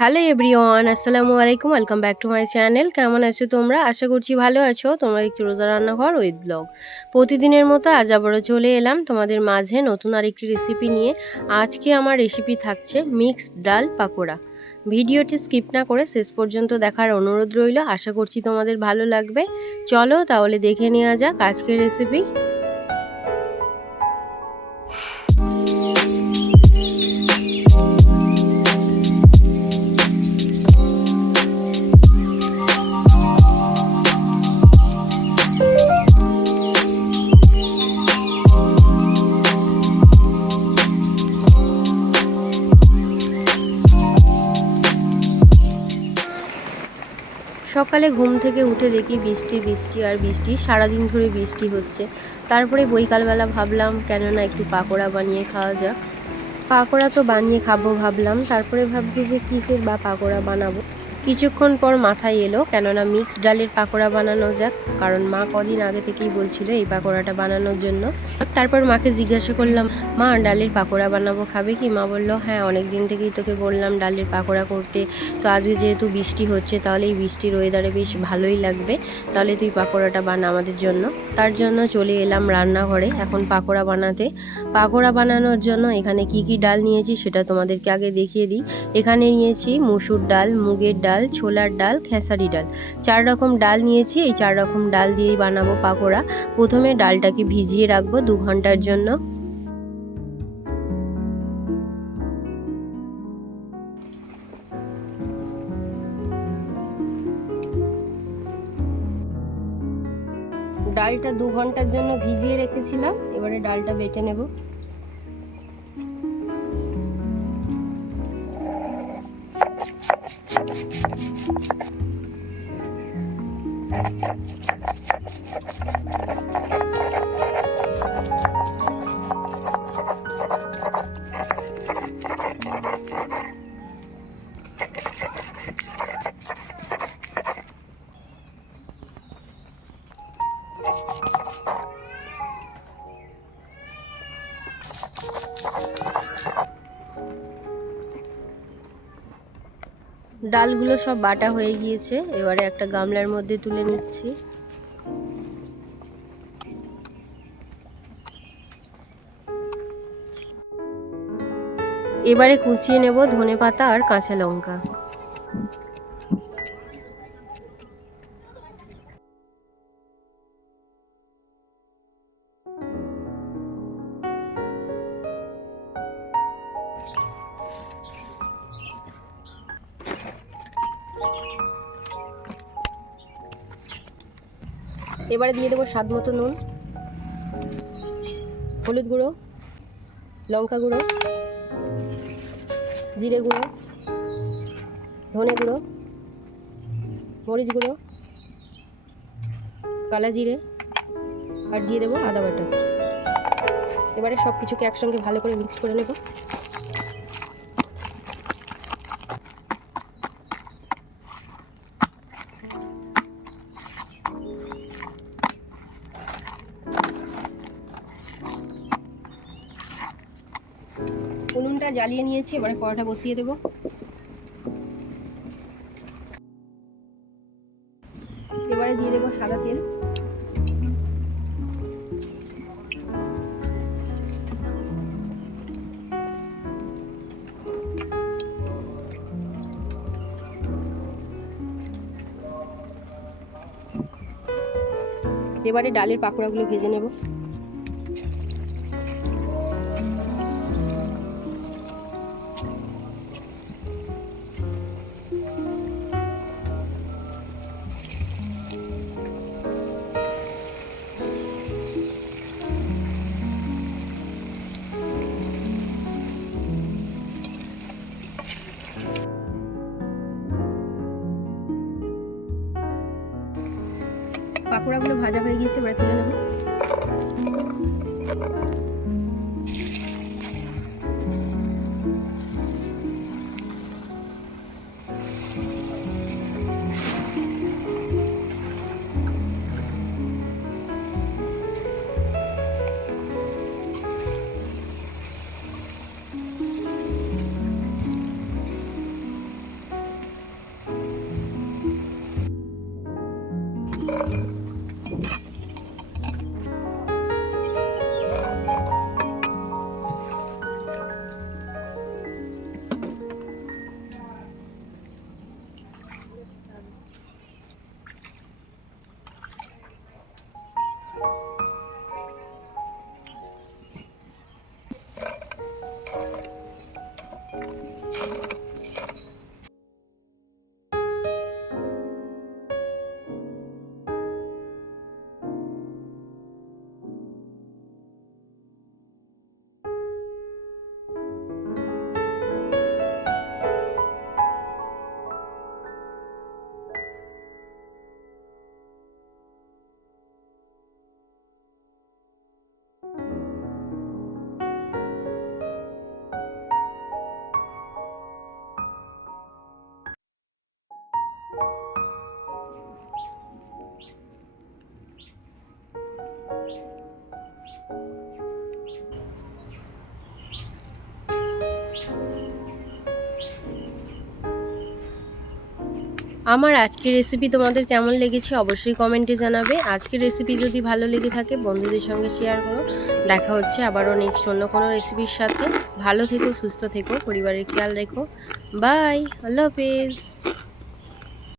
Hello everyone, আসসালামু আলাইকুম। Welcome back to my channel. কেমন আছো তোমরা? আশা করছি ভালো আছো। তোমরা দেখছো রোজা রান্নাঘর উইথ ব্লগ। প্রতিদিনের মতো আজ আবারও চলে এলাম তোমাদের মাঝে নতুন আরেকটি রেসিপি নিয়ে। আজকে আমার রেসিপি থাকছে মিক্সড ডাল পাকোড়া। ভিডিওটি স্কিপ না করে শেষ পর্যন্ত দেখার অনুরোধ রইল। আশা করছি তোমাদের ভালো লাগবে। চলো তাহলে দেখে নেওয়া যাক আজকের রেসিপি। সকালে ঘুম থেকে উঠে দেখি বৃষ্টি বৃষ্টি আর বৃষ্টি, সারাদিন ধরে বৃষ্টি হচ্ছে। তারপরে বৈকালবেলা ভাবলাম কেননা একটু পাকোড়া বানিয়ে খাওয়া যাক। পাকোড়া তো বানিয়ে খাবো ভাবলাম, তারপরে ভাবছি যে কিসের বা পাকোড়া বানাবো। কিছুক্ষণ পর মাথায় এলো কেননা মিক্সড ডালের পাকোড়া বানানো যাক, কারণ মা কদিন আগে থেকেই বলছিল এই পাকোড়াটা বানানোর জন্য। তারপর মাকে জিজ্ঞাসা করলাম, মা ডালের পাকোড়া বানাবো, খাবে কি? মা বললো হ্যাঁ, অনেক দিন থেকেই তোকে বললাম ডালের পাকোড়া করতে, তো আজকে যেহেতু বৃষ্টি হচ্ছে তাহলে এই বৃষ্টির ওয়েদারে বেশ ভালোই লাগবে, তাহলে তুই পাকোড়াটা বানা আমাদের জন্য। তার জন্য চলে এলাম রান্নাঘরে এখন পাকোড়া বানাতে। পাকোড়া বানানোর জন্য এখানে কি কি ডাল নিয়েছি সেটা তোমাদেরকে আগে দেখিয়ে দিই। এখানে নিয়েছি মুসুর ডাল, মুগের ডাল, ছোলার ডাল, খেসারি ডাল, 4 রকম ডাল নিয়েছি। এই 4 রকম ডাল দিয়েই বানাবো পাকোড়া। প্রথমে ডালটাকে ভিজিয়ে রাখবো 2 ঘন্টার জন্য। ডালটা 2 ঘন্টার জন্য ভিজিয়ে রেখেছিলাম, এবারে ডালটা বেটে নেব। ডালগুলো সব বাটা হয়ে গিয়েছে, এবারে একটা গামলার মধ্যে তুলে নিচ্ছি। এবারে কুচিয়ে নেব ধনেপাতা আর কাঁচা লঙ্কা। এবারে দিয়ে দেবো স্বাদ মতো নুন, হলুদ গুঁড়ো, লঙ্কা গুঁড়ো, জিরে গুঁড়ো, ধনে গুঁড়ো, মরিচ গুঁড়ো, কালা জিরে, আর দিয়ে দেবো আদা বাটা। এবারে সব কিছুকে একসঙ্গে ভালো করে মিক্স করে নেব। উনুনটা জ্বালিয়ে নিয়েছি, এবারে কড়াটা বসিয়ে দেবো। এবারে দিয়ে দেবো সাদা তেল। এবারে ডালের পাকোড়াগুলো ভেজে নেব। পাকোড়াগুলো ভাজা হয়ে গিয়েছে, এবারে তুলে নেব। আমার আজকের রেসিপি তোমাদের কেমন লেগেছে অবশ্যই কমেন্টে জানাবে। আজকের রেসিপি যদি ভালো লেগে থাকে বন্ধুদের সঙ্গে শেয়ার করো। দেখা হচ্ছে আবারও নেক্সট অন্য কোনো রেসিপির সাথে। ভালো থেকো, সুস্থ থেকো, পরিবারের খেয়াল রেখো। বাই, আল্লাহ হাফেজ।